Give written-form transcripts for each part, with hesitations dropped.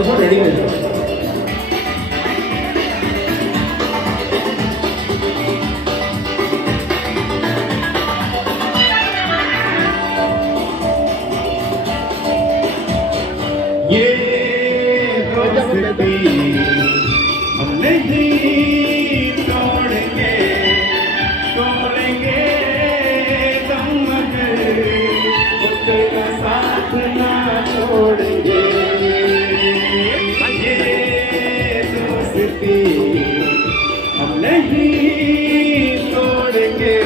આવવાનું છો, રેડી રહેજો. ये दोस्ती हम नहीं तोड़ेंगे, तोड़ेंगे दम मगर उसका साथ ना छोड़ेंगे. ये दोस्ती हम नहीं तोड़ेंगे,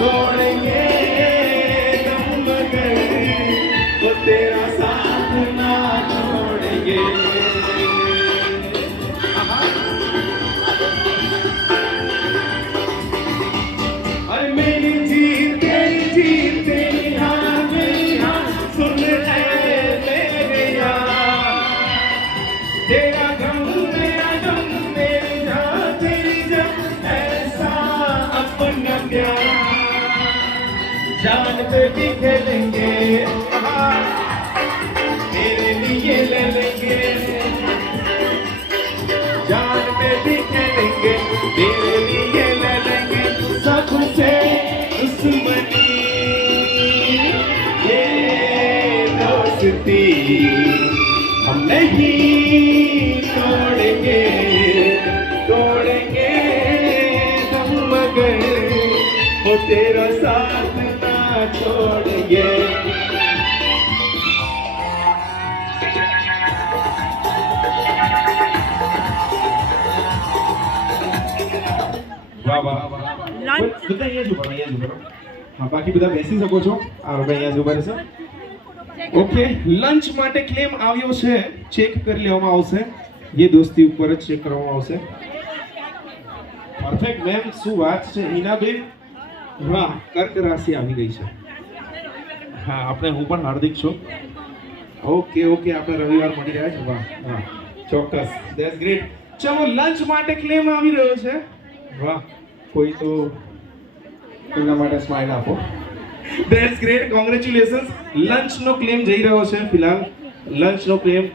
तोड़ेंगे दम मगर वो तेरा साथ ना छोड़ेंगे. अरे मेरी जीत तेरी जीत, तेरी हार मेरी हार, सुन ले मेरे यार. तेरा गम मेरा गम, मेरी जान तेरी जान, ऐसा अपना प्यार. जान पे भी खेलेंगे, तेरे लिए ले लेंगे. जान पे भी खेलेंगे, तेरे लिए ले लेंगे. सबसे दुश्मनी ये दोस्ती हम नहीं तोड़ेंगे, तोड़ेंगे दम मगर वो तेरा साथ ना छोड़ेंगे. વાહ વાહ. બધા અહીંયા જ ઉભા રહો, અહીંયા જ ઉભા રહો. હા, બાકી બધા બેસી શકો છો. આ લોકો અહીંયા જ ઉભા રહેશે. ઓકે, લંચ માટે ક્લેમ આવ્યો છે, ચેક કરી લેવામાં આવશે. ये दोस्ती ઉપર જ ચેક કરવામાં આવશે. પરફેક્ટ મેમ, શું વાત છે હિનાબેન. વાહ, કર્ક રાશિ આવી ગઈ છે. હા, આપણે હું પણ હાર્દિક છું. ઓકે ઓકે, આપણે રવિવાર મળી રહ્યા છે. વાહ વાહ, ચોક્કસ, ધેટ્સ ગ્રેટ. ચલો, લંચ માટે ક્લેમ આવી રહ્યો છે. વાહ, કોઈ તો કોઈના માટે સ્માઈલ આપો. That's great, congratulations. લંચનો ક્લેમ જઈ રહ્યો છે ફિલહાલ. લંચનો ક્લેમ